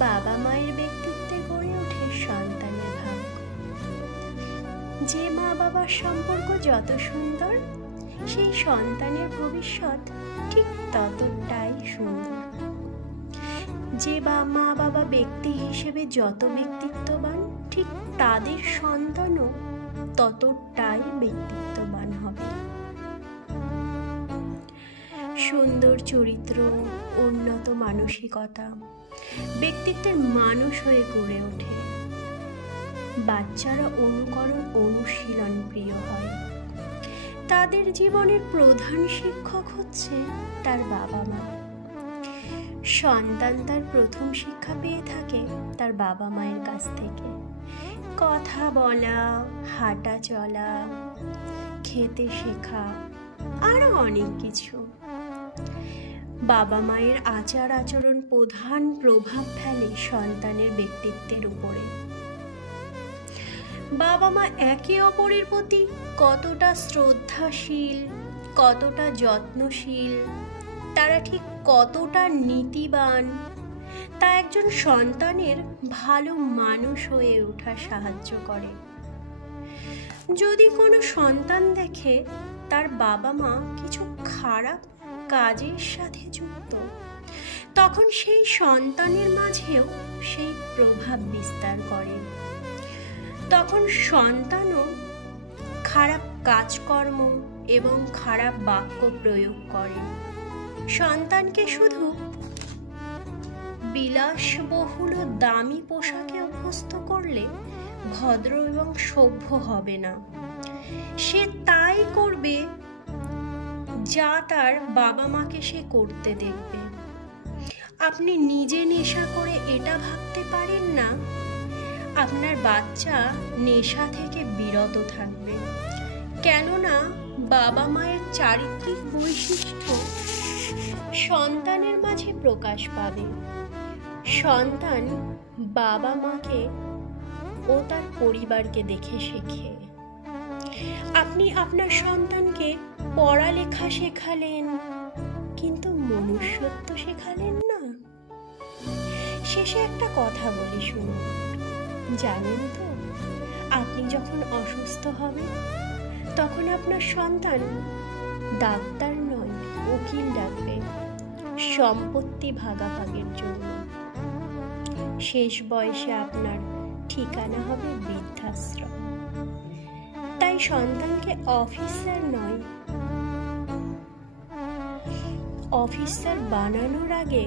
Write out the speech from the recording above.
বাবা মায়ের ব্যক্তিত্বে গড়ে ওঠে সন্তানের ভাগ্য। যে মা বাবার সম্পর্ক যত সুন্দর, সেই সন্তানের ভবিষ্যৎ ঠিক ততটাই সুন্দর। যে মা বাবা ব্যক্তি হিসেবে যত ব্যক্তিত্ববান, ঠিক তাদের সন্তানও ততটাই ব্যক্তিত্ববান হবে। সুন্দর চরিত্র, উন্নত মানসিকতা ব্যক্তিত্বের মানুষ হয়ে গড়ে ওঠে। বাচ্চারা অনুকরণ অনুশীলন প্রিয় হয়। তাদের জীবনের প্রধান শিক্ষক হচ্ছে তার বাবা মা। সন্তান তার প্রথম শিক্ষা পেয়ে থাকে তার বাবা মায়ের কাছ থেকে। কথা বলা, হাঁটা চলা, খেতে শেখা, আরো অনেক কিছু। বাবা মায়ের আচার আচরণ প্রধান প্রভাব ফেলে সন্তানের ব্যক্তিত্বের উপরে। বাবা মা একে অপরের প্রতি কতটা শ্রদ্ধাশীল, কতটা যত্নশীল, তারা ঠিক কতটা নীতিবান, তা একজন সন্তানের ভালো মানুষ হয়ে ওঠা সাহায্য করে। যদি কোনো সন্তান দেখে তার বাবা মা কিছু খারাপ কাজের সাথে যুক্ত, তখন সেই সন্তানের মাঝেও সেই প্রভাব বিস্তার করে। তখন সন্তানও খারাপ কাজকর্ম এবং খারাপ বাক্য প্রয়োগ করে। সন্তানকে শুধু বিলাসবহুল ও দামি পোশাকে অভ্যস্ত করলে ভদ্র এবং সভ্য হবে না। সে তাই করবে যা তার বাবা মাকে সে করতে দেখবে। আপনি নিজে নেশা করে এটা ভাবতে পারেন না আপনার বাচ্চা নেশা থেকে বিরত থাকবে, কেননা বাবা মায়ের চারিত্রিক বৈশিষ্ট্য সন্তানের মাঝে প্রকাশ পাবে। সন্তান বাবা মাকে ও তার পরিবারকে দেখে শেখে। আপনি আপনার সন্তানকে পড়ালেখা শেখালেন, কিন্তু মনুষ্যত্ব শেখালেন না। শেষে একটা কথা বলি, শুনুন। জানেন তো, আপনি যখন অসুস্থ হবেন তখন আপনার সন্তান ডাক্তার নয়, উকিল ডাকবে সম্পত্তি ভাগাভাগির জন্য। শেষ বয়সে আপনার ঠিকানা হবে বৃদ্ধাশ্রম। তাই সন্তানকে অফিসার নয়, অফিসার বানানোর আগে